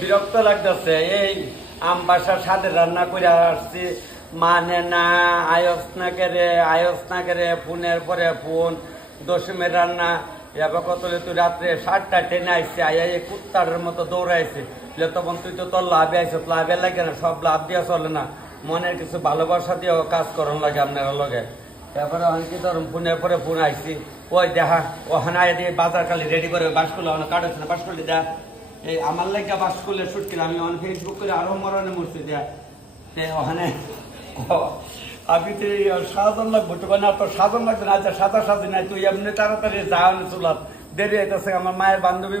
বিরক্ত লাগতেছে এই আম বাসার সাথে রান্না করে আসছি মানে না আয়স না করে ফোনের পরে ফোন দশমের রান্না এবার কত তুই রাত্রে 7টা টেনে আইসি আই কুত্তারের মতো দৌড়াইছি তখন তুই তো তোর লাভে আইস লাভে লাগে না সব লাভ দিয়ে চলে না মনের কিছু ভালোবাসা দিয়েও কাজ করন লাগে আপনার লগে তারপরে অনেকে ধরুন ফোনের পরে ফোন আইসি ওই দেখা ওখানে আয় দিয়ে বাজার কালি রেডি করে বাস করলে ওখানে কাটাচ্ছে না বাস করলে দেখ এই আমার লাগে বাস করলে শুট কিনা আমি অন ফেসবুক করে আরো মরণে মরছি দেয়া ওখানে আমি তো সাধারণ লাগবো তো না তোর সাধারণ লাগবে না আচ্ছা সাদা সাজি নাই তুই এমনি তাড়াতাড়ি যাওয়া চুলাত দেরি হইতেছে আমার মায়ের বান্ধবী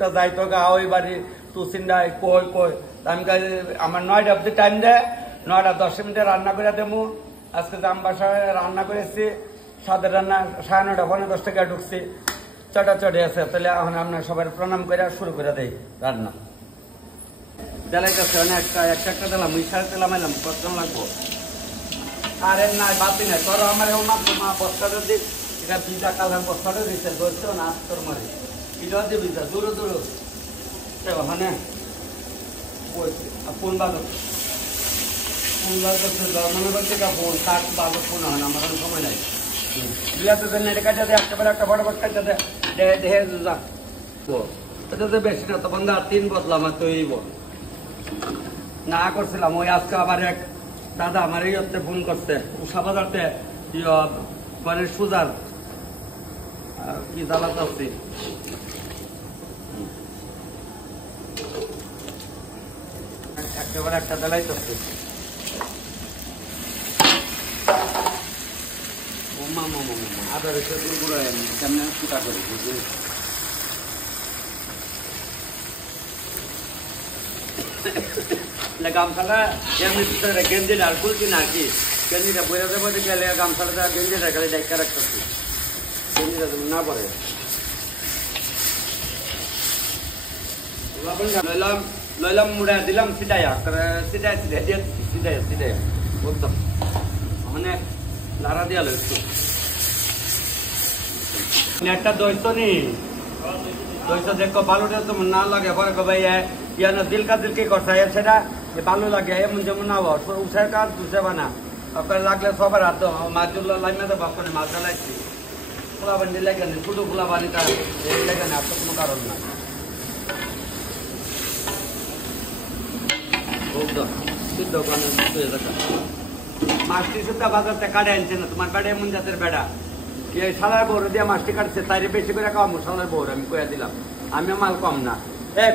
তা যাইতো গা ওই বাড়ি তু চিন্তায় কই আমি আমার 9টা অব্দি টাইম দেয় 9টা 10 মিনিটে রান্না করে দেবো আজকে জাম বাসায় রান্না করেছি সাদের রান্না 9:30 পৌনে 10 টাকা ঢুকছি চটে আছে তাহলে এখন আপনার সবাই প্রণাম করে শুরু করে দেয় রান্না দেলাইতেছে একটা দিলাম মিশার তেলাম এলাম কত লাগবো আরে নাই বাতি নাই তোর আমার মা বস্তাটা দিক এটা ভিজা কালার বস্তাটা দিচ্ছে ধরছো না তোর মারে ভিজা দিয়ে ভিজা দূর ওখানে ফোন বাজছে মনে করছে ফোন তার বাজে ফোন হয় না আমার সময় নাই নেটে কাটা দেয় একটা বড় কাটা দেয় যা তো এটা তো বেশি না তখন 3 বদলাম আর তুই বল না করছিলাম ওই আজকে আবার এক দাদা আমার এই হচ্ছে ফোন করছে উষা বাজারতে মানে সুজার কি জ্বালাত আসছি একেবারে একটা বেলাই করছে আদা রেখে গুঁড়ো কেমন ফুটা করি গামছাটা এমনি গেঞ্জিটা আর খুলছি না আর কি গেঞ্জিটা বইয়া দেবো গেলে গামছাটা গেঞ্জিটা খালি ডাইকা রাখতেছি গেঞ্জিটা না পরে লইলাম মুড়া দিলাম সিটাই বুঝতাম মানে লাড়া দিয়া লইছো নেটটা দইছো নি দইছো দেখো বালুটা তো না লাগে পরে ভাই ইয়ানো দিলকা দিলকি করছে সেটা ভালো লাগে এমন যেমন না উঠে কাজ দুসে বানা আপনার লাগলে সবার হাত মাছগুলো লাইনে তো বাপ করে মাছ জ্বালাইছি খোলা বান্ডি লাগে না শুধু খোলা বাড়িটা এই লাগে না আর তো কোনো কারণ না সিদ্ধ মাছটি সুদ্ধা বাজারতে কাটে আনছে না তোমার বেড়া এমন জাতের বেড়া এই সালার বৌর দিয়ে মাছটি কাটছে তাই বেশি করে খাওয়াবো সালার বৌর আমি কয়া দিলাম আমিও মাল কম না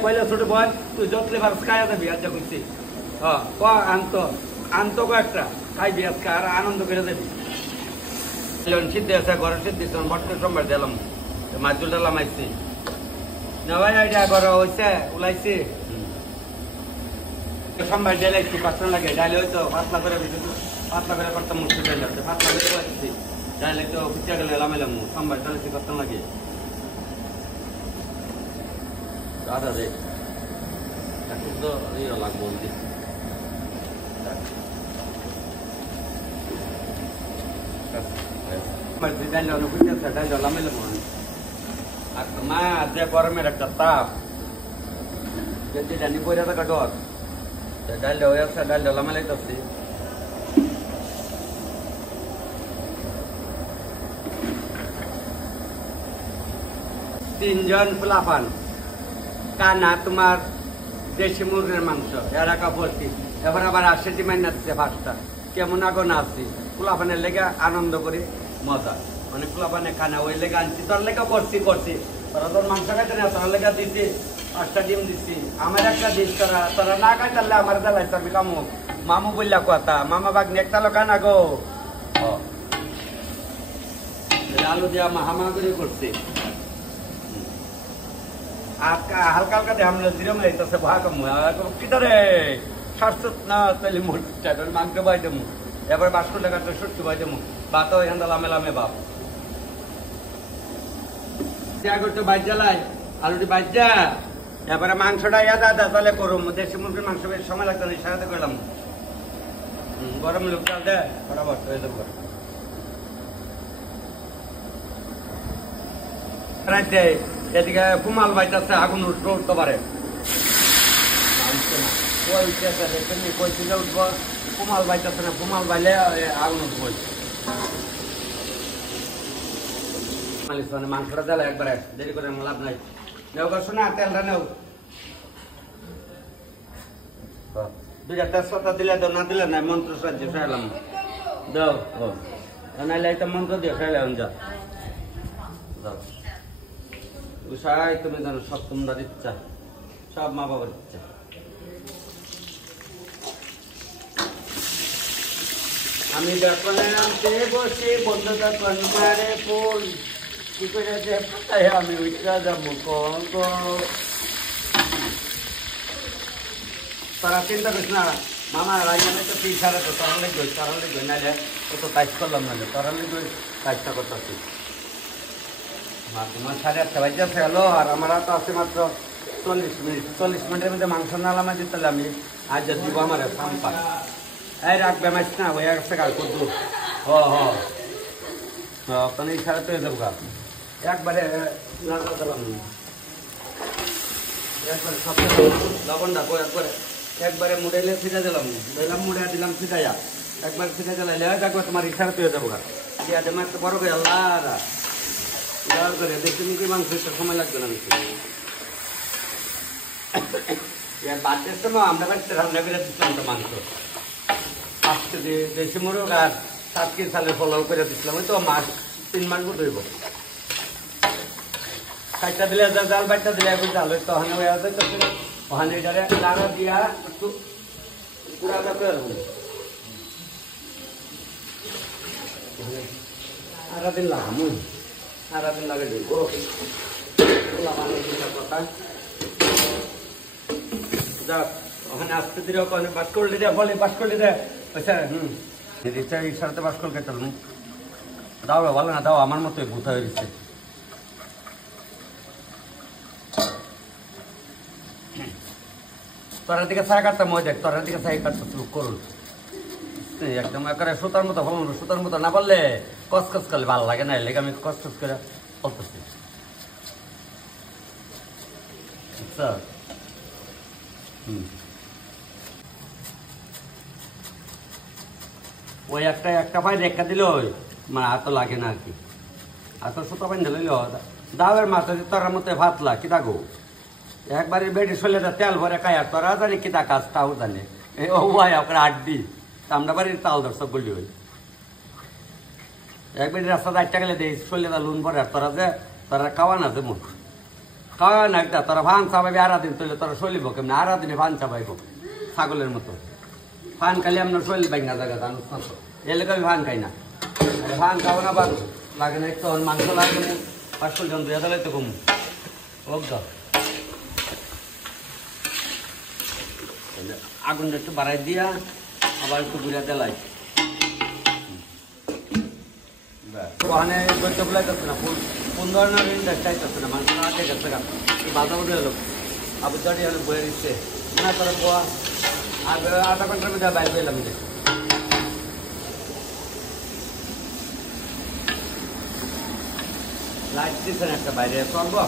কইলে ছোট বল তুই যতলে বার খাইয়া দেবি আজ করছি আনতো কয়েকটা খাইবি আজকে আর আনন্দ করে দেবি সিদ্ধ আছে ঘরে সিদ্ধ বর্তমান সোমবার দিলাম মাছগুলো ডালাম আইসি না ভাই আইডিয়া ঘর হয়েছে উলাইছি সোমবার ডালাইছি পাঁচটা লাগে ডালে হয়তো পাতলা করে করতাম মুক্তি ডাল আছে পাতলা করে করছি ডালে তো খুঁজা গেলে এলাম সোমবার ডালাইছি পাঁচটা লাগে আদা রে এখন তো লাগবো মা যে গরমের একটা তাপ জানি বইরা থাকা ডর ডাল হয়ে আছে ডাল লামাইতেছি তিনজন ফুলাফান কানা তোমার দেশি মুরগির মাংস এলাকা ভর্তি এবার আবার 80টি মাইনা দিচ্ছে 5টা কেমন আগো না আসছি ফুলাফানের লেগে আনন্দ করি মজা মানে ফুলাফানে খানা ওই লেগে আনছি তোর লেগে করছি তোরা তোর মাংস খাইতে না তোর লেগে দিচ্ছি 5টা ডিম দিচ্ছি আমার একটা দিস তোরা না খাই তাহলে আমার জ্বালাইছে আমি কামু মামু বললা কথা মামা বাগ নেকতালো কানা গো আলু দিয়া মাহামা করে করছি হালকা হালকা দিয়ে আমরা জিরম লাইতেছে কিতারে সারছো না তাহলে মোটাইবেন মাংস বাই দেবো এবার 500 টাকা সত্যি বাই দেবো বাতো এখান লামে বাপ করতে বাইর জ্বালাই আলুটি বাইর যা এবারে মাংসটা আদা তাহলে করুম দেশি মুরগির মাংস বেশ সময় লাগতো না সারাতে করলাম গরম লোক চাল দে বরাবর হয়ে যাবো রাইতে এদিকে কুমাল বাইতেছে আগুন উঠতে পারে উঠছে না ওই উঠতেছে দেখছেন কই থেকে উঠবো কুমাল বাইতেছে না কুমাল বাইলে আগুন উঠবো মাংসটা দিলে একবারে দেরি করে লাভ নাই নেও গো শোনা তেলটা নেও দুইটা তেজপাতা দিলে তো না দিলে না মন্ত্র সাহায্য খাইলাম দাও ও নাইলে একটা মন্ত্র দিয়ে খাইলাম যা দাও উষাই তুমি জানো সব তোমরা ইচ্ছা সব মা বাবার ইচ্ছা আমি দর্পণে নামতে বসে বন্ধুটা কন্যারে ফুল কি করে যে পাতায় আমি উঠা যাবো কন তারা চিন্তা করিস না মামা রাজনে তো তুই সারা তো তারালে গই নাইলে ও তো কাজ করলাম না তারালে গই কাজটা করতেছি তোমার 8:30 বাজে হলো আর আমার তো আছে মাত্র 40 মিনিটের মধ্যে মাংস নালামা দিতে আমি আজ দিব আমার সাম্পা এই রাখবে মাছ না ওই এক টাকা করবো ওখানে ইশারা তো দেবো একবারে দিলাম একবারে সব লবণটা একবারে একবারে মুড়াইলে ছিটা দিলাম মুড়া দিলাম ছিটাইয়া একবার ছিটা দিলাইলে একবার তোমার ইশারা তো দেবো দিয়া দেবো একটা বড় করে আল্লাহ লাল করে দেখতে কি মাংস সময় লাগবে না বেশি বাচ্চার সময় আমরা বাড়িতে রান্না করে দিচ্ছিলাম তো মাংস 5 কেজি দেশি মুরগ আর 7 কেজি চালের পোলাও করে দিচ্ছিলাম ওই তো মাস 3 মাস মতো হইব কাইটা দিলে জাল বাটটা দিলে এখন জাল হইতো ওখানে ওই আছে ওখানে এটারে লাগা দিয়া একটু পুরা করে সারাদিন লাগাম সারাদিন লাগে দিব কথা যাক ওখানে আসতে দিলে ওখানে বাস করলে দে বলে বাস করলে দে আচ্ছা ইশারাতে বাস করলে চল দাও ভালো না দাও আমার মতো ভূত হয়ে গেছে তোরার দিকে ছায়া কাটতাম ওই দেখ তোরার দিকে ছায়া কাটতো লোক করুন একদম একেবারে সুতার মতো ফলন সুতার মতো না বললে কসকস করলে ভালো লাগে না লেগে আমি কসকস করে বলতেছি আচ্ছা ওই একটা পাই রেখা দিল মানে এত লাগে না আর কি এত সুতো পাই দিল দাওয়ের মাথা তোরার মতো ভাতলা কি থাকো একবারে বেডে চলে যা তেল ভরে খাই আর তোরা জানি কিতা কাজ তাও জানে ও ভাই ওখানে আড্ডি আমরা বাড়ির তাল দর্শক বলি ওই একবার রাস্তা 8 টাকা গেলে দিই চলে যা লুন ভরে আর তোরা যে তোরা খাওয়া না যেমন খাওয়া না একটা তোরা ভান চাপাবি দিন চলে তোরা চলিব কেমন দিনে ভান চাপাইব ছাগলের মতো ফান খালি আপনার শরীর বাইক না জায়গা জানো এলাকা আমি ভান খাই না ভান খাবো না বা লাগে না একটু মাংস লাগে 500 জন 2000 তো কম আগুনটা একটু বাড়াই দিয়া আবার একটু ঘুরে দেলাই ওখানে গড়তে বলাইতেছে না কোন ধরনের চাইতেছে না মাংস আগে গেছে বাধা উঠে এলো আবু দাঁড়ি হলে বয়ে দিচ্ছে না করে পোয়া আধা ঘন্টার মধ্যে বাইর পেলাম লাইট দিচ্ছেন একটা বাইরে চলবো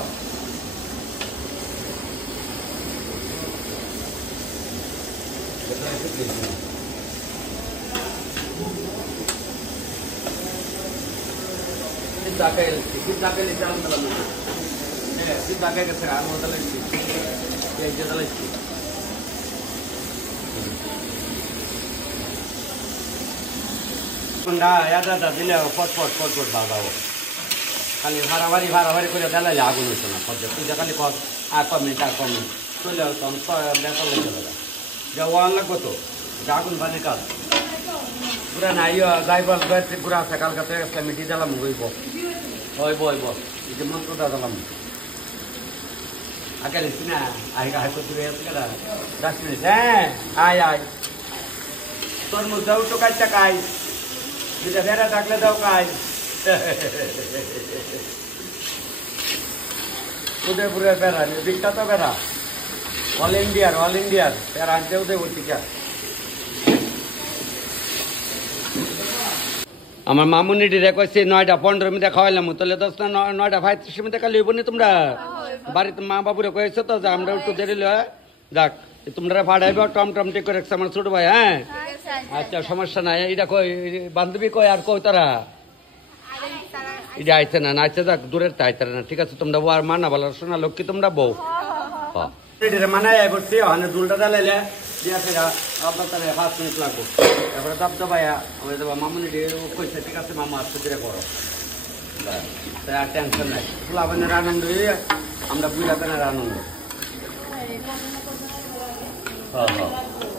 দিলে পটপট বাজাবো খালি ভাড়াভাড়ি করে দেলাইলে আগুন হইতো না তুই খালি কমিট চলে বেতন চলে যা যাওয়া লাগবো তো আগুন পানি কাজ পুরা নাই যাইবার পুরা আছে কালকাতে মিটি দিলাম হইব হইব এই যে মন্ত্রটা দিলাম আগে লিখছি না আই হাই করতে 10 মিনিট হ্যাঁ আয় তোর মুখ দাও তো কাজটা কাজ যেটা বেড়া থাকলে দাও কাজ উদয়পুরের বেড়া বিখ্যাত বেড়া অল ইন্ডিয়ার বেড়া আনতে উদয়পুর থেকে আমার মামুনিটি কইছে 9টা 15 মিনিটে খাওয়াইলাম তাহলে 10টা 9টা 35 মিনিটে খালি হইব নি তোমরা বাড়িতে মা বাবুরে কইছো তো যে আমরা একটু দেরি লয় যাক তোমরা ভাড়াইব টম ঠিক করে রাখছে আমার ছোট ভাই। হ্যাঁ আচ্ছা সমস্যা নাই। এটা কই বান্ধবী কই আর কই তারা এটা আইছে না আচ্ছা যাক দূরের আইতে না। ঠিক আছে তোমরা বউ আর মানা ভালো শোনা লক্ষ্মী তোমরা বউ মানায় করছি ওখানে দুলটা জ্বালাইলে দিয়া ফেরা আপনার তাহলে 5 মিনিট লাগবো। তারপরে দাব দাবাইয়া আমি দেবো মামুনি কইছে ঠিক আছে মামা আসতে দিলে করো আর টেনশন নাই। ফুলাবানের আনন্দ আমরা বুঝাবেনের আনন্দ।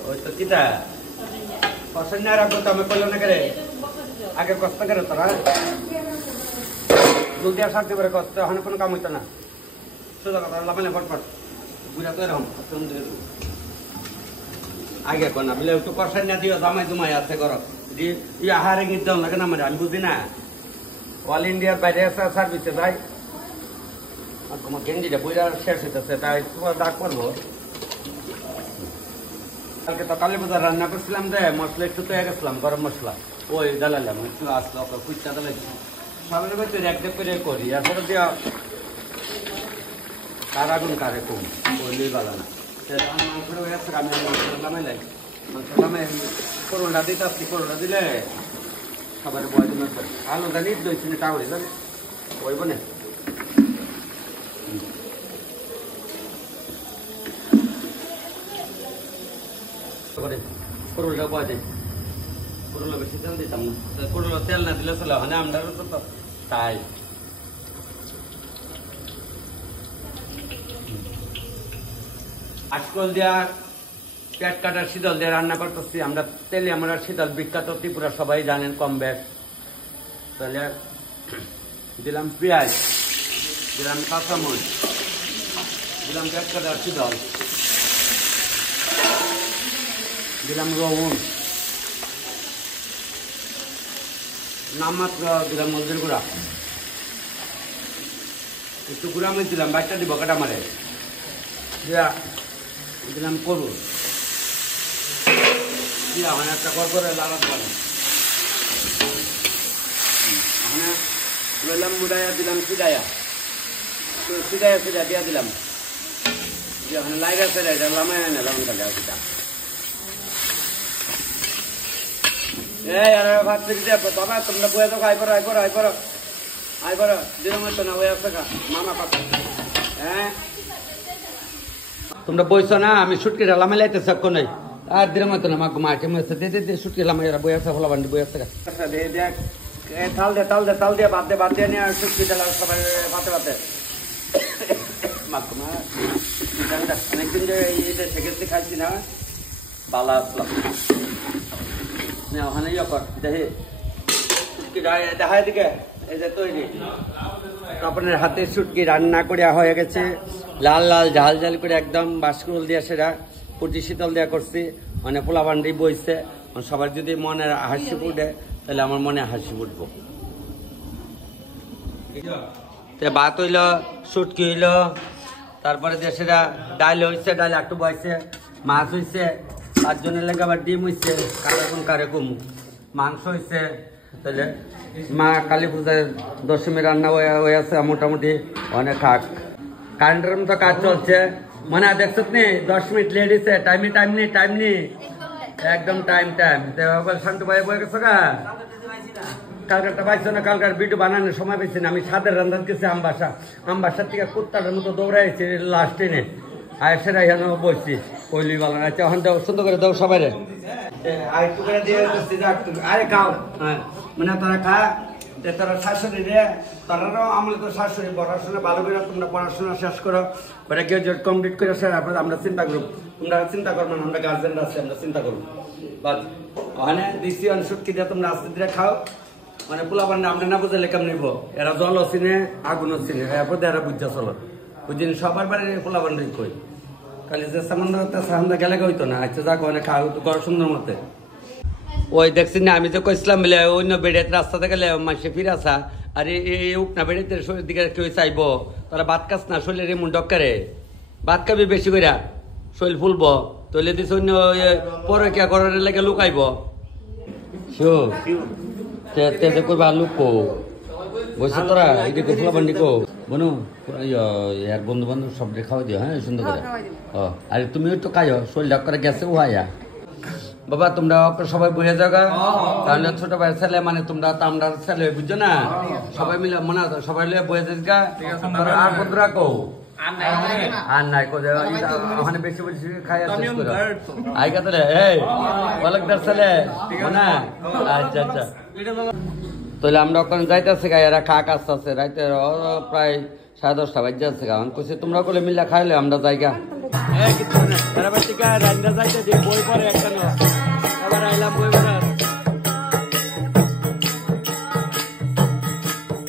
ওই তো কিটা পছন্দ না রাখবো তো আমি করলাম না করে আগে কষ্ট করে তোরা দুল দিয়া সাহায্য করে কষ্ট ওখানে কোনো কাম হইতো না। সোজা কথা লামালে ফটফট বুঝা তো এরকম আগে কো না বলে একটু কষ্ট না দিও জামাই জুমাই আছে ঘর ইয়ে আহারে গীত দেওয়া লাগে না আমার আমি বুঝি না। অল ইন্ডিয়ার বাইরে সার্ভিসে যাই তোমার গেঞ্জিটা বইটা শেষ হইতেছে তাই তোমার ডাক করবো। কালকে তো কালী পূজা রান্না করছিলাম যে মশলা একটু তৈরি গেছিলাম গরম মশলা ওই ডালালাম একটু আসলো কুচটা ডালাইছি সবাই বলছে এক দেখ করে করি এরপরে দিয়া কার আগুন কারে কম ওই বালা না আমি লামাইলাই লামাই করোনা দিতে আসছি করোনা দিলে সবার বয়স আলুটা নিট দইছি না টাউরি জানে ওই বনে করোলা পাওয়া যায় করোলা বেশি তেল দিতাম না করোলা তেল না দিলে চলে হয় না আমরা তো তাই আজকাল দিয়া পেট কাটার শীতল দিয়ে রান্না করতেছি আমরা তেলে আমরা শীতল বিখ্যাত ত্রিপুরা সবাই জানেন কম বেশ। তাহলে দিলাম পেঁয়াজ দিলাম কাঁচামরিচ দিলাম পেট কাটার শীতল দিলাম রসুন নামমাত্র দিলাম মরিচের গুঁড়া একটু গুঁড়া মরিচ দিলাম বাইকটা দিব কাটা মারে দিয়া দিলাম করুন দিয়া মানে একটা করে লালাত বানাম ওখানে লইলাম মুড়াইয়া দিলাম সিডাইয়া সিডা দিয়া দিলাম ওখানে লাইরা সেরা এটা লামাই নিলাম তাহলে ওটা ভাত থেকে বাবা তোমরা বয়ে থাকো আইবার দিলাম তো না ওই আছে মামা পাতা হ্যাঁ তোমরা বইছো না আমি সুটকি লামাই লাইতে সক্ষম নাই আর দিলাম তো না মাগো মাঠে মেসে দে সুটকি লামাই বই আছে ফলা বান্ডি বই আছে দেখ তাল দে বাদ দে নিয়ে সুটকি ডালা সবাই ভাতে মাগো মা অনেকদিন যে এইটা সেকেন্ডে খাচ্ছি না বালা আসলাম ওখানে ইয়ে কর দেখে দেখায় দিকে এই যে তৈরি আপনার হাতে সুটকি রান্না করে হয়ে গেছে লাল লাল ঝাল ঝাল করে একদম বাসকরুল দিয়ে সেটা পুটি শীতল দেওয়া করছি মানে পোলা বান্ডি বইছে সবার যদি মনে হাসি ফুটে তাহলে আমার মনে হাসি ফুটবো। ভাত হইল সুটকি হইল তারপরে যে সেটা ডাল হয়েছে ডাল একটু বইছে মাছ হয়েছে 5 জনের লেগে আবার ডিম হয়েছে কারে কম মাংস হয়েছে। তাহলে মা কালী পূজায় দশমী রান্না হয়ে আছে মোটামুটি অনেক খাক কারেন্টের মতো কাজ চলছে মানে দেখছো নি 10 মিনিট লেট হয়েছে টাইম নি একদম টাইম শান্ত ভাই বয়ে গেছো গা কালকারটা পাইছো না কালকার ভিডিও বানানোর সময় পাইছি না আমি ছাদের রান্ধার গেছি আমবাসার থেকে কুত্তাটার মতো দৌড়াইছি লাস্ট ট্রেনে আর সেটা এখানে বসছি কইলি ভালো আচ্ছা ওখান থেকে সুন্দর করে দাও সবাই আরে খাও হ্যাঁ মানে তারা খা তারা শাশুড়ি রে তারাও আমরা তো শাশুড়ি পড়াশোনা ভালো করে তোমরা পড়াশোনা শেষ করো ওটা গ্রাজুয়েট কমপ্লিট করে স্যার আমরা চিন্তা করব তোমরা চিন্তা করবো না আমরা গার্জেনরা আছি আমরা চিন্তা করবো বাদ ওখানে দিচ্ছি সুটকি দিয়ে তোমরা আস্তে ধীরে খাও মানে পোলা বান্না আমরা না বুঝালে কেমন নিব এরা জলও চিনে আগুনও চিনে এরপর এরা বুঝা চলো বুঝিনি সবার বাড়ির পোলা বান্ডাই কই খালি যে সামনে গেলে হইতো না আচ্ছা যাক অনেক খাওয়া ঘর সুন্দর মতে ওই দেখছি না আমি যে কইছিলাম বলে অন্য বেড়িয়াতে রাস্তাতে গেলে মাসে ফিরে আসা আর এই উকনা বেড়িতে শরীর দিকে কেউ চাইবো তারা ভাত খাস না শরীরের এমন ডক্কারে ভাত খাবি বেশি করে শরীর ফুলবো তৈলে দিস অন্য পরে কে করার লেগে লুকাইব করবা লুকো বসে তোরা এদিকে খোলা বান্ডি কো বনু ইয়ার বন্ধু বান্ধব সব খাওয়া দিও হ্যাঁ সুন্দর করে ও আরে তুমিও তো খাইও শরীর ডাক করে গেছে উহাইয়া বাবা তোমরা সবাই বইয়া যাগা তাহলে ছোট ভাই ছেলে মানে তোমরা তো আমরা ছেলে বুঝছো না সবাই মিলে মনে সবাই লিয়ে বইয়া যাগা আর বন্ধুরা কো আর নাই কো ওখানে বেশি বেশি খাই আই কা তাহলে এই বলকদার ছেলে না আচ্ছা আচ্ছা তাহলে আমরা ওখানে যাইতেছে গা এরা খা কাজছে রাইতে প্রায় 10:30 বাজে যাচ্ছে গা কইছে তোমরা কোলে মিল্লা খাইলে আমরা যাইগা বই পরে একটা আবার আইলাম বই পড়ার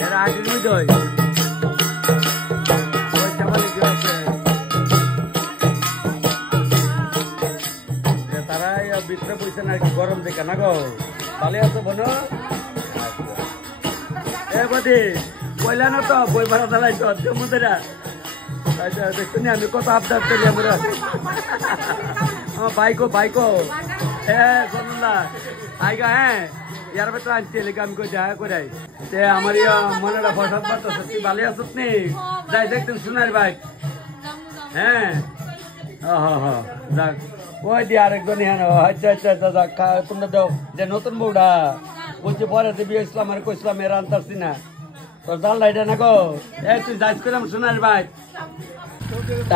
এরা আগে বুঝই তারা ভিতরে বইছে না কি গরম দেখে না গো ভালো আছো বোন এ বদি কইলা না তো বই ভাড়া চালাই তো জমুদেরা আচ্ছা দেখুন আমি কত আবদার করি আমরা আমার বাইকো হ্যাঁ শুনুন আইগা হ্যাঁ ইয়ার ভেতরে আনতে লেগে আমি কই দেখা করাই তে আমার মনেটা বসাত পারতেছে তুই ভালো আছিস নি যাই দেখতেন শোনার বাইক হ্যাঁ হ্যাঁ যাক ওই দিয়ে আরেকজন হ্যাঁ আচ্ছা আচ্ছা যাক তোমরা দাও যে নতুন বউটা বলছি পরে দিবি ইসলাম আর কইসলাম এর আনতারছি না তোর জাল লাইটা না গো এই তুই যাইস করলাম শোনার বাইক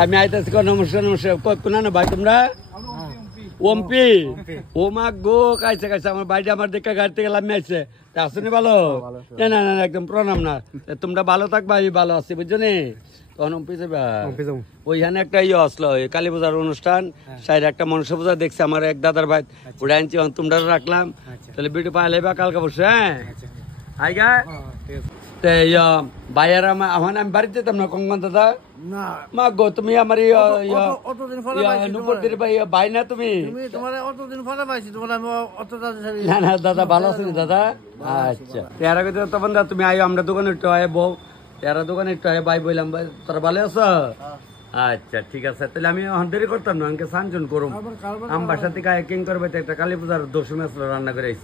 আমি আইতেছি নমস্কার কোন না ভাই তোমরা ওমপি ও মা গো কাইছে আমার বাইরে আমার দেখে গাড়ি থেকে লামি আইছে আসুনি ভালো না না না একদম প্রণাম না তোমরা ভালো থাকবা আমি ভালো আছি বুঝছো নি তখন ওমপি যাবা ওইখানে একটা আসলো কালী পূজার অনুষ্ঠান সাইডে একটা মনসা পূজা দেখছে আমার এক দাদার ভাই ওটা আনছি তোমরা রাখলাম তাহলে ভিডিও পাইলে বা কালকে বসে হ্যাঁ আইগা ভাইয়ার আমার আমি বাড়িতে যেতাম না কঙ্গন দাদা মা গো তুমি আমার ভাই না তুমি না না দাদা ভালো আছো দাদা আচ্ছা তেরা তখন তুমি আয়ো আমরা দোকানে একটু আয় বউ তেরা দোকানে একটু আয় ভাই বললাম ভাই তোরা ভালো আছো আচ্ছা ঠিক আছে তাহলে আমি দেরি করতাম না আমাকে সানজন করুম আমার বাসা থেকে কিং করবে একটা কালী পূজার দশমী আসলো রান্না করে আইছি